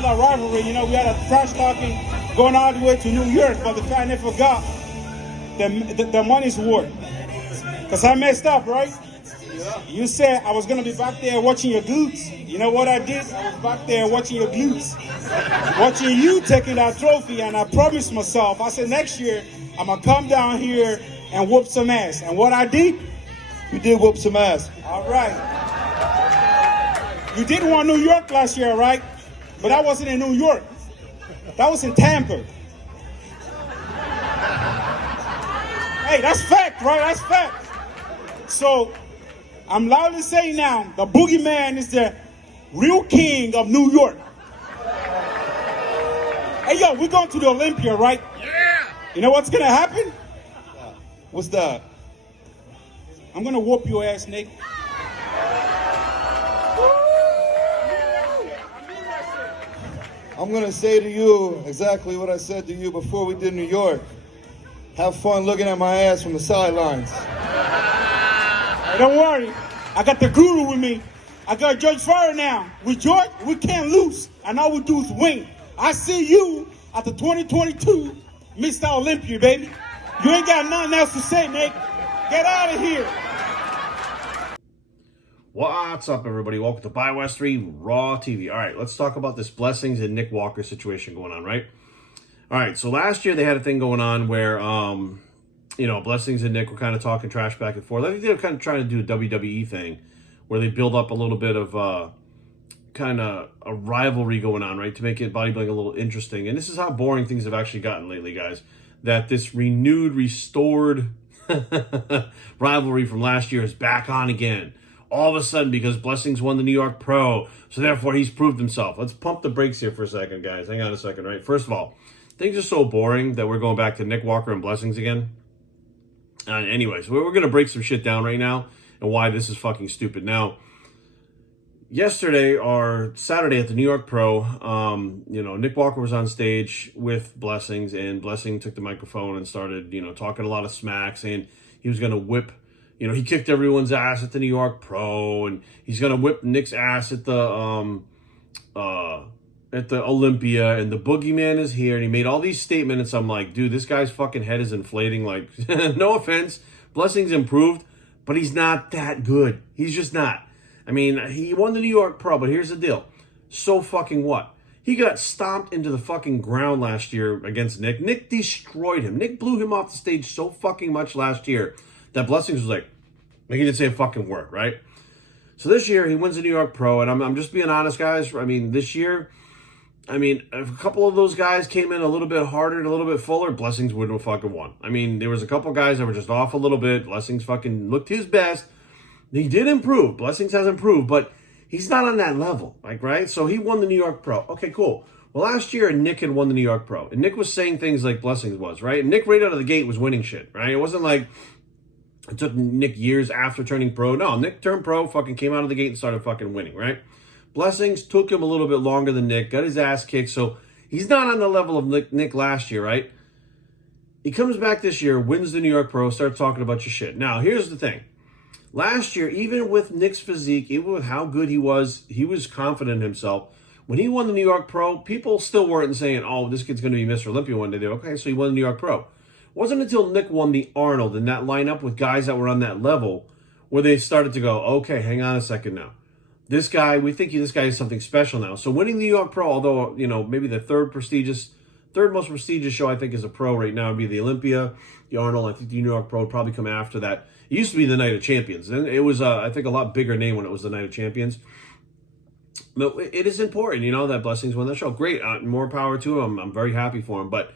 had a rivalry. You know, we had a trash talking going all the way to New York, but the fact I never forgot the money's worth. Because I messed up, right? Yeah. You said I was going to be back there watching your glutes. You know what I did? I was back there watching your glutes. Watching you taking that trophy, and I promised myself, I said next year, I'm going to come down here and whoop some ass. And what I did? You did whoop some ass. All right. You did win New York last year, right? But that wasn't in New York. That was in Tampa. Hey, that's fact, right? That's fact. So, I'm loudly saying now, the boogeyman is the real king of New York. Hey, yo, we're going to the Olympia, right? Yeah! You know what's going to happen? What's that? I'm going to whoop your ass, Nick. I'm going to say to you exactly what I said to you before we did New York. Have fun looking at my ass from the sidelines. Hey, don't worry. I got the guru with me. I got George Fire now. With George, we can't lose. And all we do is win. I see you at the 2022 Mr. Olympia, baby. You ain't got nothing else to say, Nick. Get out of here. What's up, everybody? Welcome to By West 3 Raw TV. All right, let's talk about this Blessings and Nick Walker situation going on, right? All right, so last year they had a thing going on where, Blessings and Nick were kind of talking trash back and forth. I think they were kind of trying to do a WWE thing where they build up a little bit of kind of a rivalry going on, right, to make it bodybuilding a little interesting. And this is how boring things have actually gotten lately, guys, that this restored rivalry from last year is back on again. All of a sudden, because Blessings won the New York Pro, so therefore he's proved himself. Let's pump the brakes here for a second, guys. Hang on a second, right? First of all, things are so boring that we're going back to Nick Walker and Blessings again. Anyways, we're going to break some shit down right now and why this is fucking stupid. Now, yesterday or Saturday at the New York Pro, Nick Walker was on stage with Blessings, and Blessing took the microphone and started, talking a lot of smack, saying he was going to whip. He kicked everyone's ass at the New York Pro, and he's gonna whip Nick's ass at the Olympia, and the boogeyman is here, and he made all these statements. I'm like, dude, this guy's fucking head is inflating. Like, no offense, Blessings improved, but he's not that good. He's just not. I mean, he won the New York Pro, but here's the deal. So fucking what? He got stomped into the fucking ground last year against Nick. Nick destroyed him. Nick blew him off the stage so fucking much last year that Blessings was like he didn't say a fucking word, right? So this year, he wins the New York Pro, and I'm just being honest, guys. I mean, this year, if a couple of those guys came in a little bit harder and a little bit fuller, Blessings wouldn't have fucking won. I mean, there was a couple guys that were just off a little bit. Blessings fucking looked his best. He did improve. Blessings has improved, but he's not on that level, like, right? So he won the New York Pro. Okay, cool. Well, last year, Nick had won the New York Pro, and Nick was saying things like Blessings was, right? And Nick right out of the gate was winning shit, right? It wasn't like it took Nick years after turning pro. No, Nick turned pro, fucking came out of the gate and started fucking winning, right? Blessings took him a little bit longer than Nick, got his ass kicked, so he's not on the level of Nick last year, right? He comes back this year, wins the New York Pro, starts talking about your shit. Now, here's the thing. Last year, even with Nick's physique, even with how good he was confident in himself. When he won the New York Pro, people still weren't saying, oh, this kid's going to be Mr. Olympia one day. They're okay, so he won the New York Pro. It wasn't until Nick won the Arnold in that lineup with guys that were on that level where they started to go, okay, hang on a second now. This guy, we think this guy is something special now. So winning the New York Pro, although, maybe the third most prestigious show I think is a pro right now would be the Olympia, the Arnold. I think the New York Pro would probably come after that. It used to be the Night of Champions. And it was, I think, a lot bigger name when it was the Night of Champions. But it is important, that Blessings won that show. Great, more power to him. I'm very happy for him. But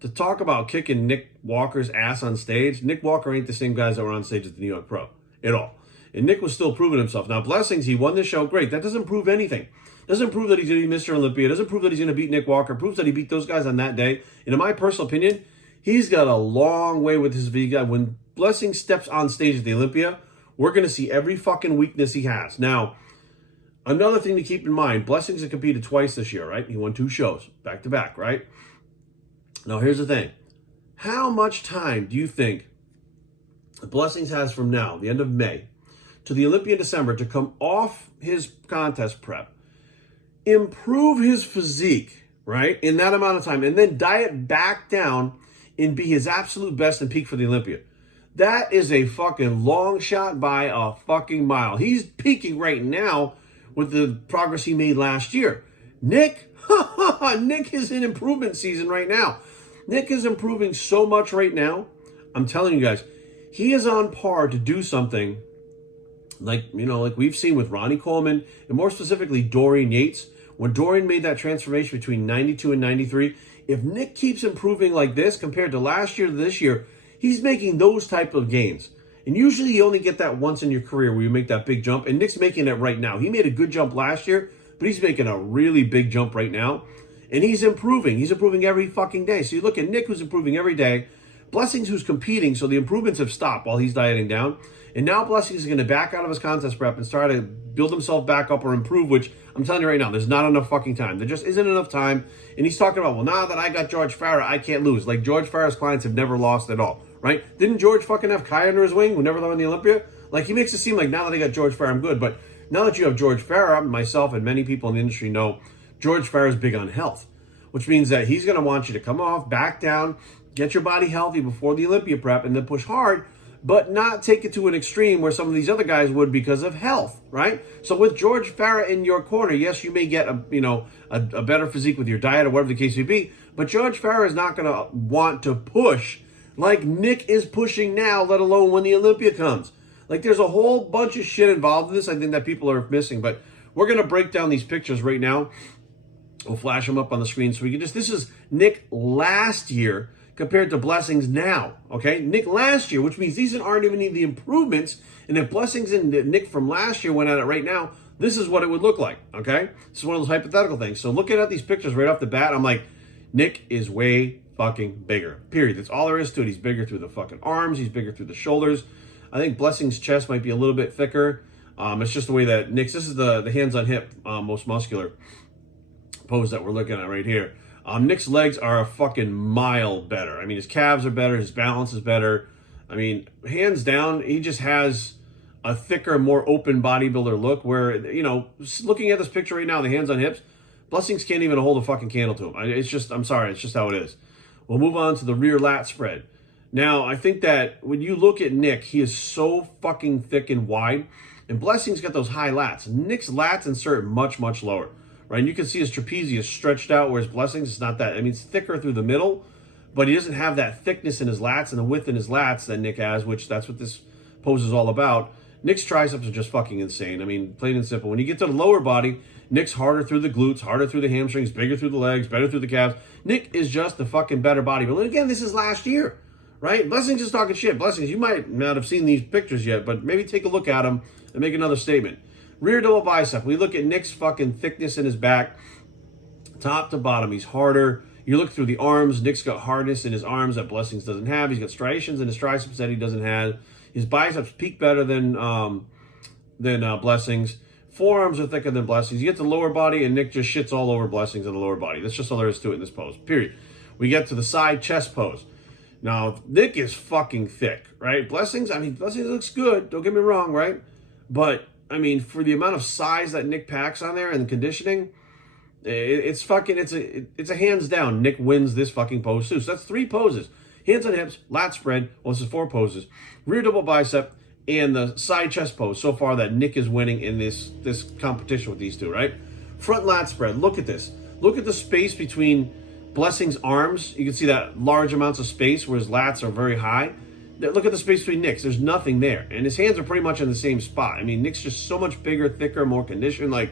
to talk about kicking Nick Walker's ass on stage, Nick Walker ain't the same guys that were on stage at the New York Pro at all. And Nick was still proving himself. Now, Blessings, he won this show. Great. That doesn't prove anything. Doesn't prove that he's going to be Mr. Olympia. Doesn't prove that he's going to beat Nick Walker. Proves that he beat those guys on that day. And in my personal opinion, he's got a long way with his V guy. When Blessings steps on stage at the Olympia, we're going to see every fucking weakness he has. Now, another thing to keep in mind, Blessings has competed twice this year, right? He won 2 shows back to back, right? Now, here's the thing. How much time do you think Blessings has from now, the end of May, to the Olympia in December to come off his contest prep, improve his physique, right, in that amount of time, and then diet back down and be his absolute best and peak for the Olympia. That is a fucking long shot by a fucking mile. He's peaking right now with the progress he made last year. Nick, Nick is in improvement season right now. Nick is improving so much right now. I'm telling you guys, he is on par to do something like we've seen with Ronnie Coleman, and more specifically Dorian Yates. When Dorian made that transformation between 92 and 93, if Nick keeps improving like this compared to last year to this year, he's making those type of gains. And usually you only get that once in your career where you make that big jump, and Nick's making it right now. He made a good jump last year, but he's making a really big jump right now. And he's improving. He's improving every fucking day. So you look at Nick, who's improving every day. Blessings, who's competing, so the improvements have stopped while he's dieting down. And now Blessings is going to back out of his contest prep and start to build himself back up or improve, which I'm telling you right now, there's not enough fucking time. There just isn't enough time. And he's talking about, well, now that I got George Farah, I can't lose. Like, George Farah's clients have never lost at all, right? Didn't George fucking have Kai under his wing who never won the Olympia? Like, he makes it seem like now that I got George Farah, I'm good. But now that you have George Farah, myself and many people in the industry know George Farah is big on health, which means that he's going to want you to come off, back down, get your body healthy before the Olympia prep, and then push hard, but not take it to an extreme where some of these other guys would because of health, right? So with George Farah in your corner, yes, you may get a better physique with your diet or whatever the case may be, but George Farah is not going to want to push like Nick is pushing now, let alone when the Olympia comes. Like, there's a whole bunch of shit involved in this, I think, that people are missing, but we're going to break down these pictures right now. We'll flash them up on the screen so we can this is Nick last year compared to Blessings now, okay? Nick last year, which means these aren't even the improvements, and if Blessings and Nick from last year went at it right now, this is what it would look like, okay? This is one of those hypothetical things. So looking at these pictures right off the bat, I'm like, Nick is way fucking bigger, period. That's all there is to it. He's bigger through the fucking arms. He's bigger through the shoulders. I think Blessings' chest might be a little bit thicker. It's just the way that Nick's, this is the hands on hip, most muscular pose that we're looking at right here. Nick's legs are a fucking mile better. I mean, his calves are better. His balance is better. I mean, hands down, he just has a thicker, more open bodybuilder look where, looking at this picture right now, the hands on hips, Blessings can't even hold a fucking candle to him. It's just, I'm sorry, it's just how it is. We'll move on to the rear lat spread. Now, I think that when you look at Nick, he is so fucking thick and wide, and Blessings got those high lats. Nick's lats insert much, much lower. Right, and you can see his trapezius stretched out, whereas Blessings is not that. I mean, it's thicker through the middle, but he doesn't have that thickness in his lats and the width in his lats that Nick has, which that's what this pose is all about. Nick's triceps are just fucking insane. I mean, plain and simple. When you get to the lower body, Nick's harder through the glutes, harder through the hamstrings, bigger through the legs, better through the calves. Nick is just a fucking better bodybuilder. And again, this is last year, right? Blessings is talking shit. Blessings, you might not have seen these pictures yet, but maybe take a look at them and make another statement. Rear double bicep. We look at Nick's fucking thickness in his back, top to bottom. He's harder. You look through the arms. Nick's got hardness in his arms that Blessings doesn't have. He's got striations in his triceps that he doesn't have. His biceps peak better than Blessings. Forearms are thicker than Blessings. You get to the lower body, and Nick just shits all over Blessings in the lower body. That's just all there is to it in this pose, period. We get to the side chest pose. Now, Nick is fucking thick, right? Blessings looks good. Don't get me wrong, right? But I mean, for the amount of size that Nick packs on there and the conditioning, it's a hands down. Nick wins this fucking pose too. So that's 3 poses. Hands on hips, lat spread. Well, this is 4 poses. Rear double bicep and the side chest pose so far that Nick is winning in this competition with these two, right? Front lat spread. Look at this. Look at the space between Blessing's arms. You can see that large amounts of space where his lats are very high. Look at the space between Nick's. There's nothing there. And his hands are pretty much in the same spot. I mean, Nick's just so much bigger, thicker, more conditioned. Like,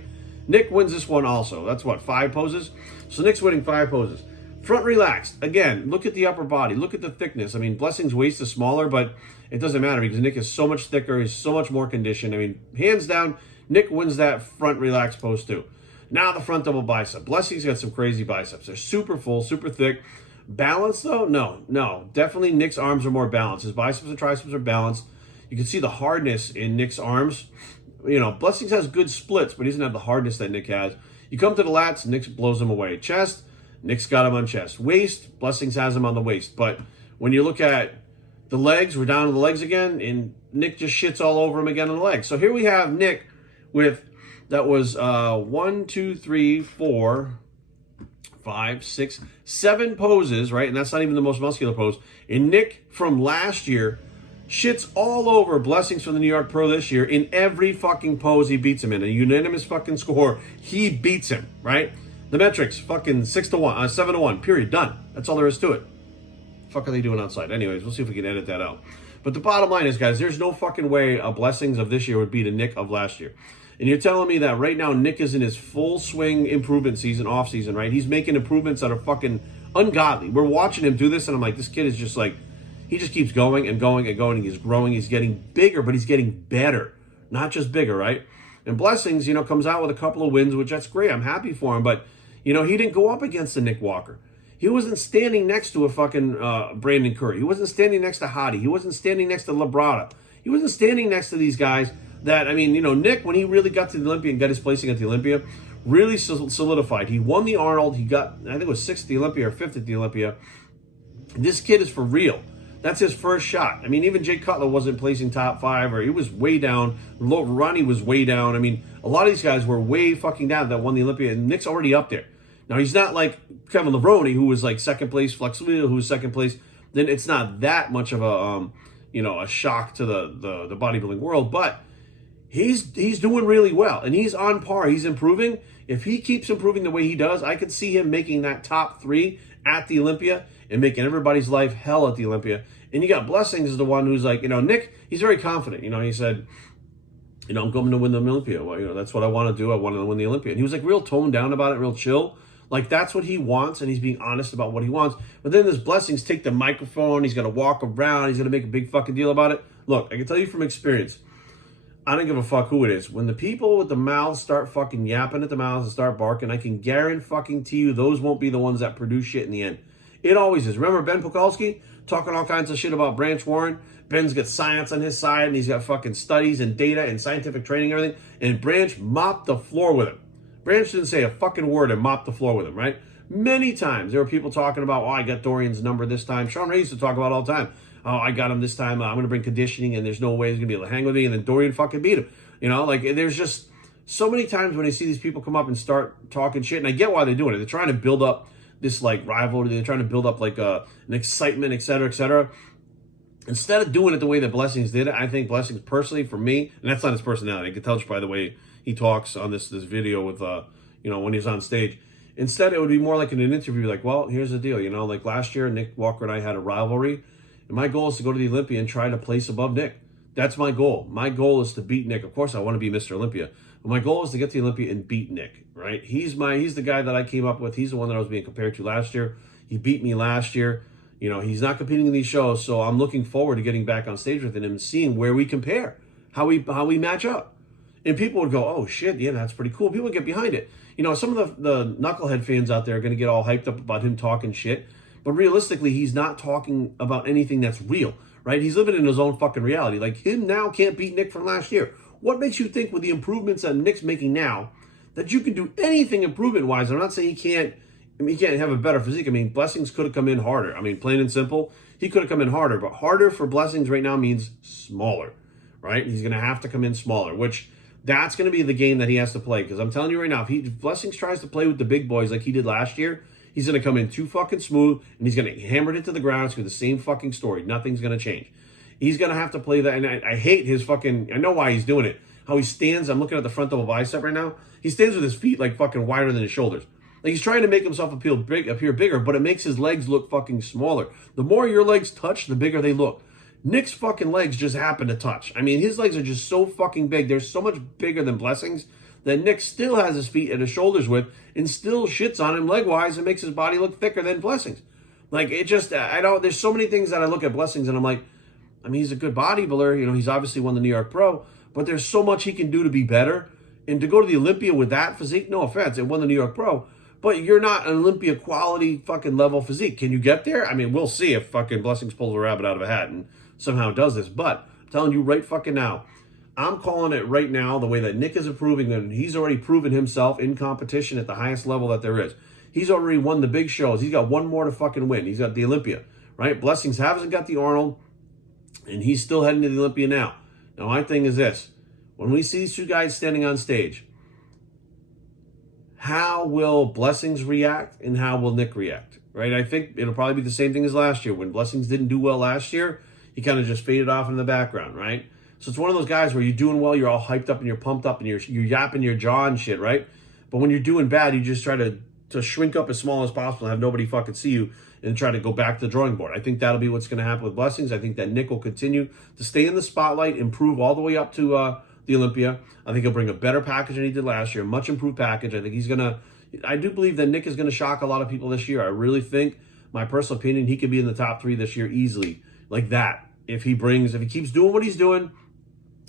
Nick wins this one also. That's what, 5 poses? So Nick's winning 5 poses. Front relaxed. Again, look at the upper body. Look at the thickness. I mean, Blessing's waist is smaller, but it doesn't matter because Nick is so much thicker. He's so much more conditioned. I mean, hands down, Nick wins that front relaxed pose too. Now the front double bicep. Blessing's got some crazy biceps. They're super full, super thick. Balanced though? No. Definitely Nick's arms are more balanced. His biceps and triceps are balanced. You can see the hardness in Nick's arms. Blessings has good splits, but he doesn't have the hardness that Nick has. You come to the lats, Nick blows them away. Chest, Nick's got him on chest. Waist, Blessings has him on the waist. But when you look at the legs, we're down to the legs again, and Nick just shits all over him again on the legs. So here we have Nick with that was 1, 2, 3, 4, 5, 6, 7 poses, right? And that's not even the most muscular pose. And Nick from last year shits all over Blessings from the New York Pro this year. In every fucking pose, he beats him in a unanimous fucking score. He beats him, right? The metrics, fucking 6-1, 7-1, period, done. That's all there is to it. Fuck are they doing outside? Anyways, we'll see if we can edit that out. But the bottom line is, guys, there's no fucking way a Blessings of this year would beat a Nick of last year. And you're telling me that right now Nick is in his full swing improvement season, off season, right? He's making improvements that are fucking ungodly. We're watching him do this, and I'm like, this kid is just like, he just keeps going and going and going. He's growing. He's getting bigger, but he's getting better, not just bigger, right? And Blessings, comes out with a couple of wins, which that's great. I'm happy for him, but he didn't go up against the Nick Walker. He wasn't standing next to a fucking Brandon Curry. He wasn't standing next to Hottie. He wasn't standing next to Labrada. He wasn't standing next to these guys that, Nick, when he really got to the Olympia and got his placing at the Olympia, really solidified. He won the Arnold. He got, I think it was 6th at the Olympia or 5th at the Olympia. This kid is for real. That's his first shot. Even Jay Cutler wasn't placing top 5, or he was way down. Ronnie was way down. A lot of these guys were way fucking down that won the Olympia, and Nick's already up there. Now, he's not like Kevin Levrone, who was like second place, Flex Wheel, who was second place. Then it's not that much of a, a shock to the bodybuilding world, but he's doing really well, and he's on par. He's improving. If he keeps improving the way he does, I could see him making that top 3 at the Olympia and making everybody's life hell at the Olympia. And you got Blessings is the one who's like, Nick, he's very confident. He said, I'm going to win the Olympia. Well, that's what I want to do. I want to win the Olympia. And he was like real toned down about it, real chill. Like, that's what he wants, and he's being honest about what he wants. But then there's Blessings take the microphone. He's going to walk around. He's going to make a big fucking deal about it. Look, I can tell you from experience, I don't give a fuck who it is. When the people with the mouths start fucking yapping at the mouths and start barking, I can guarantee you those won't be the ones that produce shit in the end. It always is. Remember Ben Pukalski talking all kinds of shit about Branch Warren? Ben's got science on his side, and he's got fucking studies and data and scientific training and everything. And Branch mopped the floor with him. Branch didn't say a fucking word and mopped the floor with him, right? Many times there were people talking about, I got Dorian's number this time. Sean Ray used to talk about it all the time. I got him this time. I'm going to bring conditioning, and there's no way he's going to be able to hang with me. And then Dorian fucking beat him. There's just so many times when I see these people come up and start talking shit, and I get why they're doing it. They're trying to build up this rivalry. They're trying to build up an excitement, et cetera, et cetera. Instead of doing it the way that Blessings did it, I think Blessings personally, for me, and that's not his personality. I can tell just by the way he talks on this video with, when he's on stage. Instead, it would be more like in an interview, like, well, here's the deal. Like last year, Nick Walker and I had a rivalry. And my goal is to go to the Olympia and try to place above Nick. That's my goal. My goal is to beat Nick. Of course, I want to be Mr. Olympia. But my goal is to get to the Olympia and beat Nick, right? He's the guy that I came up with. He's the one that I was being compared to last year. He beat me last year. He's not competing in these shows, so I'm looking forward to getting back on stage with him and seeing where we compare, how we match up. And people would go, oh, shit, yeah, that's pretty cool. People would get behind it. Some of the knucklehead fans out there are going to get all hyped up about him talking shit. But realistically, he's not talking about anything that's real, right? He's living in his own fucking reality. Like, him now can't beat Nick from last year. What makes you think with the improvements that Nick's making now that you can do anything improvement-wise? I'm not saying he can't have a better physique. Blessings could have come in harder. Plain and simple, he could have come in harder. But harder for Blessings right now means smaller, right? He's going to have to come in smaller, which that's going to be the game that he has to play. Because I'm telling you right now, if Blessings tries to play with the big boys like he did last year, he's going to come in too fucking smooth, and he's going to hammer it into the ground. It's going to be the same fucking story. Nothing's going to change. He's going to have to play that, and I hate his fucking, I know why he's doing it. How he stands, I'm looking at the front double bicep right now. He stands with his feet like fucking wider than his shoulders. Like, he's trying to make himself appear bigger, but it makes his legs look fucking smaller. The more your legs touch, the bigger they look. Nick's fucking legs just happen to touch. His legs are just so fucking big. They're so much bigger than Blessings that Nick still has his feet at his shoulders with and still shits on him leg-wise and makes his body look thicker than Blessings. Like, it just, there's so many things that I look at Blessings and I'm like, he's a good bodybuilder. He's obviously won the New York Pro, but there's so much he can do to be better. And to go to the Olympia with that physique, no offense, it won the New York Pro, but you're not an Olympia quality fucking level physique. Can you get there? We'll see if fucking Blessings pulls a rabbit out of a hat and somehow does this. But I'm telling you right fucking now, I'm calling it right now the way that Nick is improving, and he's already proven himself in competition at the highest level that there is. He's already won the big shows. He's got one more to fucking win. He's got the Olympia, right? Blessings hasn't got the Arnold, and he's still heading to the Olympia now. Now, my thing is this. When we see these two guys standing on stage, How will Blessings react and how will Nick react, right? I think it'll probably be the same thing as last year. When Blessings didn't do well last year, he kind of just faded off in the background, right? So it's one of those guys where you're doing well, you're all hyped up and you're pumped up and you're yapping your jaw and shit, right? But when you're doing bad, you just try to shrink up as small as possible and have nobody fucking see you and try to go back to the drawing board. I think that'll be what's going to happen with Blessings. I think that Nick will continue to stay in the spotlight, improve all the way up to the Olympia. I think he'll bring a better package than he did last year, a much improved package. I think he's going to, I do believe that Nick is going to shock a lot of people this year. I really think, my personal opinion, he could be in the top 3 this year easily, like that. If he keeps doing what he's doing,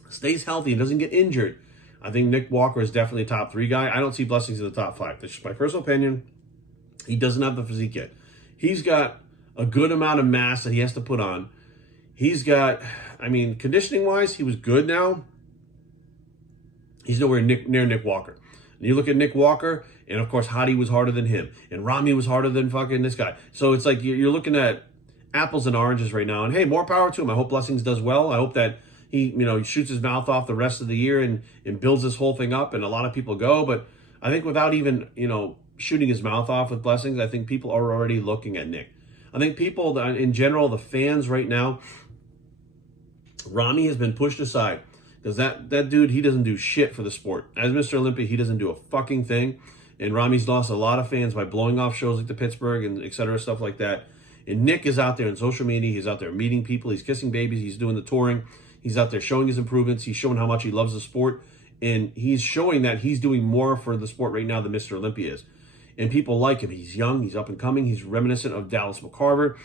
stays healthy and doesn't get injured, I think Nick Walker is definitely a top 3 guy. I don't see Blessings in the top 5. That's just my personal opinion. He doesn't have the physique yet. He's got a good amount of mass that he has to put on. He's got, conditioning-wise, he was good now. He's nowhere near Nick Walker. And you look at Nick Walker, and of course, Hadi was harder than him. And Rami was harder than fucking this guy. So it's like you're looking at apples and oranges right now. And hey, more power to him. I hope Blessings does well. I hope that he shoots his mouth off the rest of the year and builds this whole thing up. And a lot of people go. But I think without even, shooting his mouth off with Blessings, I think people are already looking at Nick. I think people, in general, the fans right now, Rami has been pushed aside. Because that dude, he doesn't do shit for the sport. As Mr. Olympia, he doesn't do a fucking thing. And Rami's lost a lot of fans by blowing off shows like the Pittsburgh and et cetera, stuff like that. And Nick is out there in social media. He's out there meeting people. He's kissing babies. He's doing the touring. He's out there showing his improvements. He's showing how much he loves the sport. And he's showing that he's doing more for the sport right now than Mr. Olympia is. And people like him. He's young. He's up and coming. He's reminiscent of Dallas McCarver.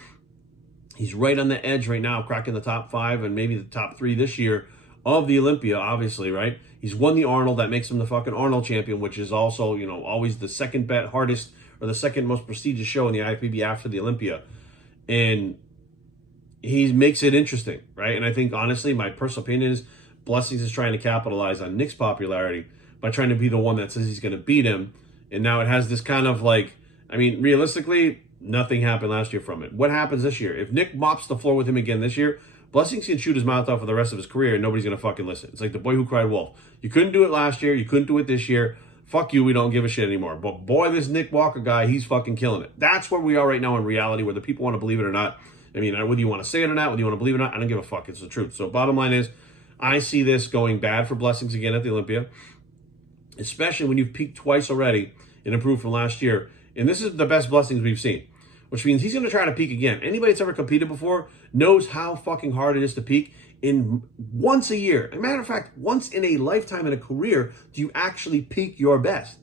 He's right on the edge right now, cracking the top 5 and maybe the top 3 this year of the Olympia, obviously, right? He's won the Arnold. That makes him the fucking Arnold champion, which is also, always the second hardest or the second most prestigious show in the IFBB after the Olympia. And he makes it interesting, right? And I think, honestly, my personal opinion is Blessings is trying to capitalize on Nick's popularity by trying to be the one that says he's going to beat him. And now it has this kind of realistically, nothing happened last year from it. What happens this year? If Nick mops the floor with him again this year, Blessings can shoot his mouth off for the rest of his career and nobody's going to fucking listen. It's like the boy who cried wolf. You couldn't do it last year. You couldn't do it this year. Fuck you. We don't give a shit anymore. But boy, this Nick Walker guy, he's fucking killing it. That's where we are right now in reality, whether people want to believe it or not. Whether you want to say it or not, whether you want to believe it or not, I don't give a fuck. It's the truth. So bottom line is, I see this going bad for Blessings again at the Olympia, especially when you've peaked twice already and improved from last year. And this is the best Blessings we've seen, which means he's going to try to peak again. Anybody that's ever competed before knows how fucking hard it is to peak in once a year. As a matter of fact, once in a lifetime in a career do you actually peak your best.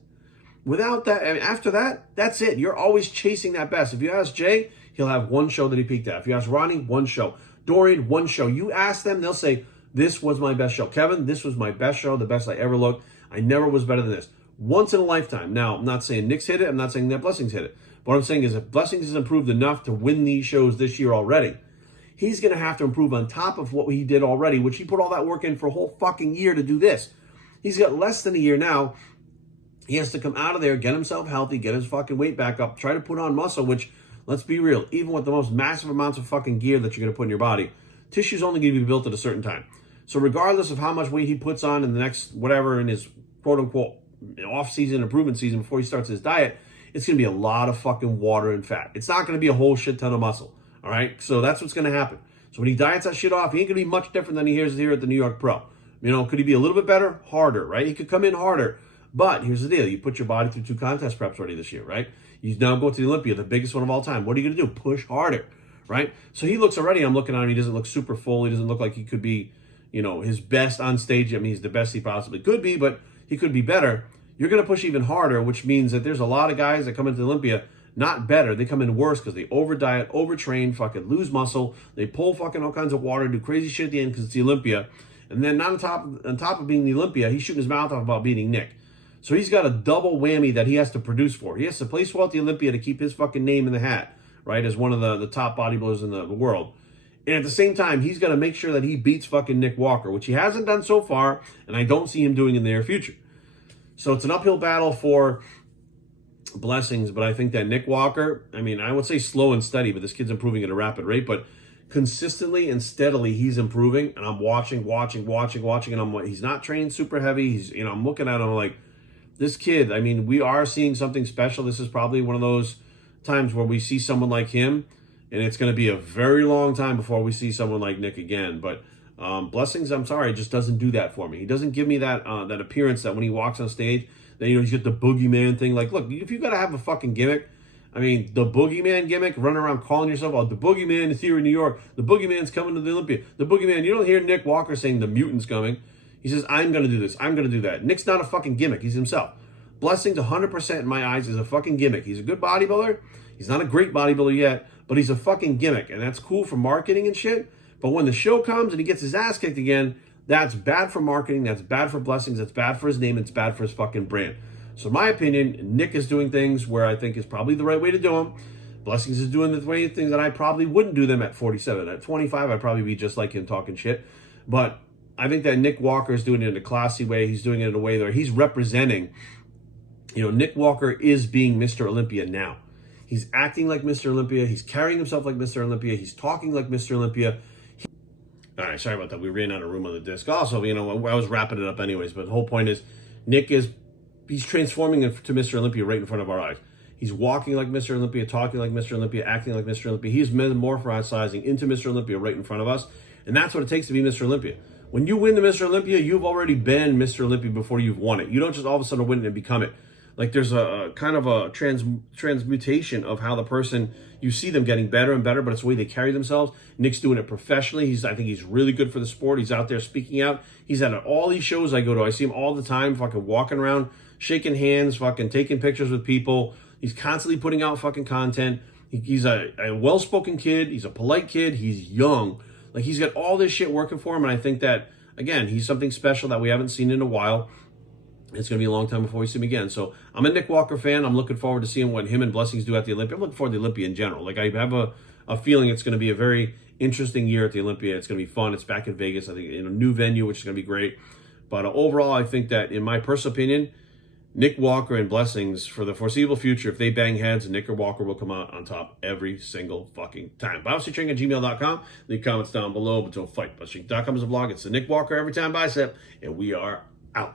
Without that, after that, that's it. You're always chasing that best. If you ask Jay, he'll have one show that he peaked at. If you ask Ronnie, one show. Dorian, one show. You ask them, they'll say, this was my best show. Kevin, this was my best show, the best I ever looked. I never was better than this. Once in a lifetime. Now, I'm not saying Nick's hit it. I'm not saying that Blessings hit it. What I'm saying is if Blessings has improved enough to win these shows this year already, he's going to have to improve on top of what he did already, which he put all that work in for a whole fucking year to do this. He's got less than a year now. He has to come out of there, get himself healthy, get his fucking weight back up, try to put on muscle, which, let's be real, even with the most massive amounts of fucking gear that you're going to put in your body, tissue's only going to be built at a certain time. So regardless of how much weight he puts on in the next whatever in his quote-unquote off-season improvement season before he starts his diet, it's going to be a lot of fucking water and fat. It's not going to be a whole shit ton of muscle, all right? So that's what's going to happen. So when he diets that shit off, he ain't going to be much different than he is here at the New York Pro. Could he be a little bit better? Harder, right? He could come in harder. But here's the deal. You put your body through 2 contest preps already this year, right? You now go to the Olympia, the biggest one of all time. What are you going to do? Push harder, right? So he looks already, I'm looking at him, he doesn't look super full. He doesn't look like he could be, his best on stage. He's the best he possibly could be, but he could be better. You're going to push even harder, which means that there's a lot of guys that come into the Olympia not better. They come in worse because they over-diet, overtrain, fucking lose muscle. They pull fucking all kinds of water, do crazy shit at the end because it's the Olympia. And then not on top of being the Olympia, he's shooting his mouth off about beating Nick. So he's got a double whammy that he has to produce for. He has to place well at the Olympia to keep his fucking name in the hat, right, as one of the top bodybuilders in the world. And at the same time, he's got to make sure that he beats fucking Nick Walker, which he hasn't done so far, and I don't see him doing in the near future. So it's an uphill battle for Blessings, but I think that Nick Walker, I would say slow and steady, but this kid's improving at a rapid rate, but consistently and steadily he's improving, and I'm watching, and he's not training super heavy. I'm looking at him like, this kid, I mean, we are seeing something special. This is probably one of those times where we see someone like him, and it's going to be a very long time before we see someone like Nick again. But Blessings, I'm sorry, just doesn't do that for me. He doesn't give me that that appearance that when he walks on stage, that, you know, he's got the boogeyman thing. Like, look, if you got to have a fucking gimmick, I mean, the boogeyman gimmick, running around calling yourself, oh, the boogeyman is here in New York. The boogeyman's coming to the Olympia. The boogeyman, you don't hear Nick Walker saying the mutant's coming. He says, I'm going to do this. I'm going to do that. Nick's not a fucking gimmick. He's himself. Blessings, 100% in my eyes, is a fucking gimmick. He's a good bodybuilder. He's not a great bodybuilder yet, but he's a fucking gimmick. And that's cool for marketing and shit. But when the show comes and he gets his ass kicked again, that's bad for marketing. That's bad for Blessings. That's bad for his name. It's bad for his fucking brand. So in my opinion, Nick is doing things where I think is probably the right way to do them. Blessings is doing the way things that I probably wouldn't do them at 47. At 25, I'd probably be just like him talking shit. But I think that Nick Walker is doing it in a classy way. He's doing it in a way where he's representing, you know, Nick Walker is being Mr. Olympia now. He's acting like Mr. Olympia. He's carrying himself like Mr. Olympia. He's talking like Mr. Olympia. All right, sorry about that. We ran out of room on the disc. Also, you know, I was wrapping it up anyways, but the whole point is he's transforming into Mr. Olympia right in front of our eyes. He's walking like Mr. Olympia, talking like Mr. Olympia, acting like Mr. Olympia. He's metamorphosizing into Mr. Olympia right in front of us, and that's what it takes to be Mr. Olympia. When you win the Mr. Olympia, you've already been Mr. Olympia before you've won it. You don't just all of a sudden win it and become it. Like there's a kind of a transmutation of how the person, you see them getting better and better, but it's the way they carry themselves. Nick's doing it professionally. I think he's really good for the sport. He's out there speaking out. He's at all these shows I go to. I see him all the time, fucking walking around, shaking hands, fucking taking pictures with people. He's constantly putting out fucking content. He's a well-spoken kid. He's a polite kid. He's young. Like, he's got all this shit working for him, and I think that, again, he's something special that we haven't seen in a while. It's going to be a long time before we see him again. So I'm a Nick Walker fan. I'm looking forward to seeing what him and Blessings do at the Olympia. I'm looking forward to the Olympia in general. Like, I have a feeling it's going to be a very interesting year at the Olympia. It's going to be fun. It's back in Vegas, I think, in a new venue, which is going to be great. But overall, I think that, in my personal opinion, Nick Walker and Blessings, for the foreseeable future, if they bang heads, Nick or Walker will come out on top every single fucking time. BicePsTraining@gmail.com. Leave comments down below, but don't fight. BicePsTraining.com is a blog. It's the Nick Walker Every Time Bicep, and we are out.